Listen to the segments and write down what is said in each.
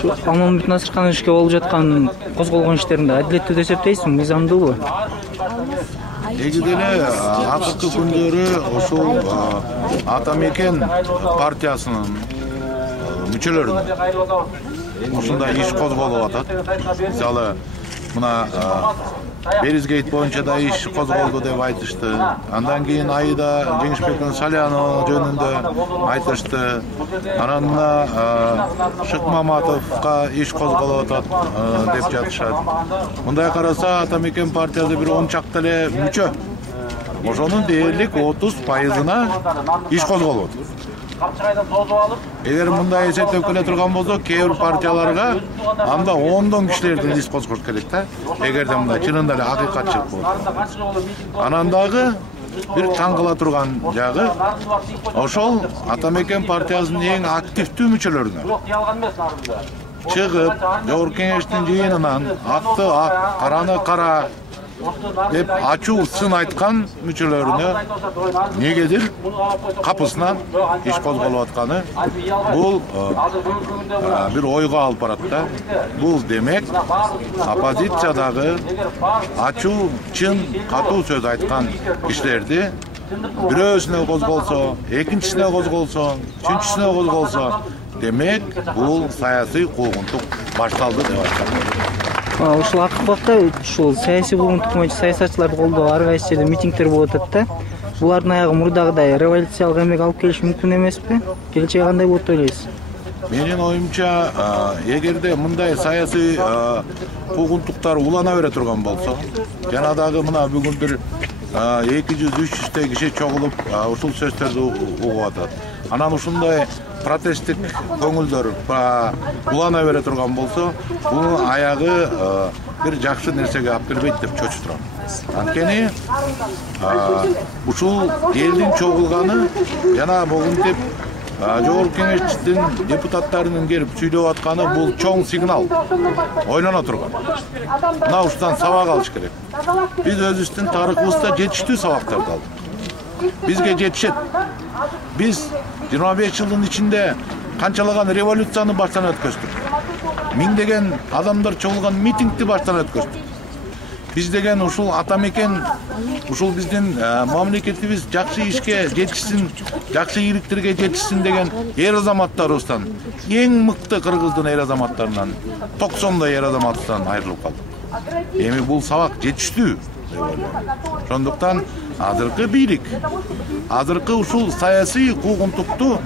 Şu Алмамбет Насырханов ишке болуп жаткан козголгон иштеринде адилеттүү деп эсептейсиңби, мыйзамдуубу? Эки деле акыркы күндөрү ошол Атамекен партиясынын мүчөлөрүнө ушундай иш козголуп атат. Мисалы, мына Беризгейт боюнча да иш козголду деп айтышты. Андан кийин Айда Жеңишбек Салянова жөнүндө айтышты. Анан мына Шыкмаматовго иш козголуп атат деп жатышат. Мындай караса Атамекен партиясы бир 10 чакты эле мүчө. Ошонун дээрлик 30%-на иш козголуп атат. Эгер мындай эсептеп келе турган болсо, кээ бир партияларга анда 10 кишилердин иш козгош керек да. Эгерде мындай чынында эле акыйкатчылык болсо. Анан дагы бир таң кыла турган жагы, ошол Атамекен партиясынын эң активдүү мүчөлөрүнө чыгып, Жогорку Кеңештин жыйынынан акты ак, караны кара деп ачуу сын айткан мүчөлөрүнө негедир капысынан иш козголуп атканы бул бир ойго алып барат да. Бул демек оппозициядагы ачуу, чын, катуу сөз айткан кишилерди бирөөсүнө козголсо, экинчисине козголсо, үчүнчүсүнө козголсо, демек бул саясий куугунтук башталды деп айтат. Ушул акыркы убакта ушул саясий куугунтук боюнча саясатчыларды колдоо ар кайсы жерде митингдер болуп атат да. Булардын аягы мурдагыдай революциялык эмгек алып келиши мүмкүн эмеспи? Келечеги кандай болот деп ойлойсуз? Менин оюмча, эгерде мындай саясий куугунтуктар улана бере турган болсо, жана дагы мына бүгүн бир 200-300 киши чогулуп ушул сөздөрдү угуп атат. Анан ушундай протесттик көңүлдөр улана бере турган болсо, бунун аягы бир жакшы нерсеге алып келбейт деп чочуп турам. Анткени ушул элдин чогулганы жана могинтип Жогорку Кеңештин депутаттарынын келип сүйлөп атканы бул чоң сигнал. Ойлоно турган. Мына ушудан сабак алыш керек. Биз өзүбүздүн тарыхыбызда жетиштүү сабактарды алдык. Бизге жетишет. Биз 25 жылдын ичинде канчалаган революцияны баштан өткөздүк. Миңдеген адамдар чогулган митингди баштан өткөздүк. Биз деген ушул Атамекен, ушул биздин мамлекетибиз жакшы ишке жетишсин, жакшы ийгиликтерге жетишсин деген эр азаматтарыбыздан, эң мыкты кыргыздын эр азаматтарынан, 90 эр азаматтарынан айрылып калдык. Эми бул сабак жетиштүү деп ойлойм. Ошондуктан азыркы бийлик, азыркы ушул саясий куугунтукту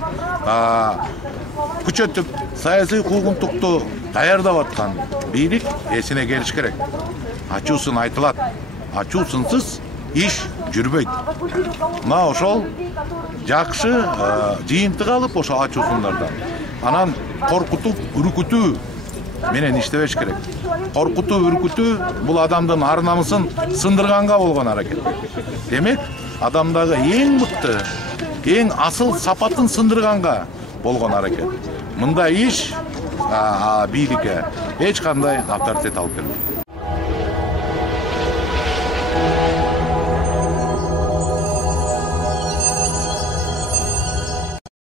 күчөтүп, саясий куугунтукту даярдап аткан бийлик эсине келиш керек. Ачуусын айтылат. Ачуусунсуз иш жүрбөйт. Мына ошол жакшы жыйынтык алып ошо ачуусундардан. Анан коркутуп, үркүтүү менен иштебеш керек. Коркутуу, үркүтүү бул адамдын ар намысын сындырганга болгон аракет. Демек, адамдагы эң мыкты, эң асыл сапатын сындырганга болгон аракет. Мындай иш бийликке эч кандай авторитет алып келбейт.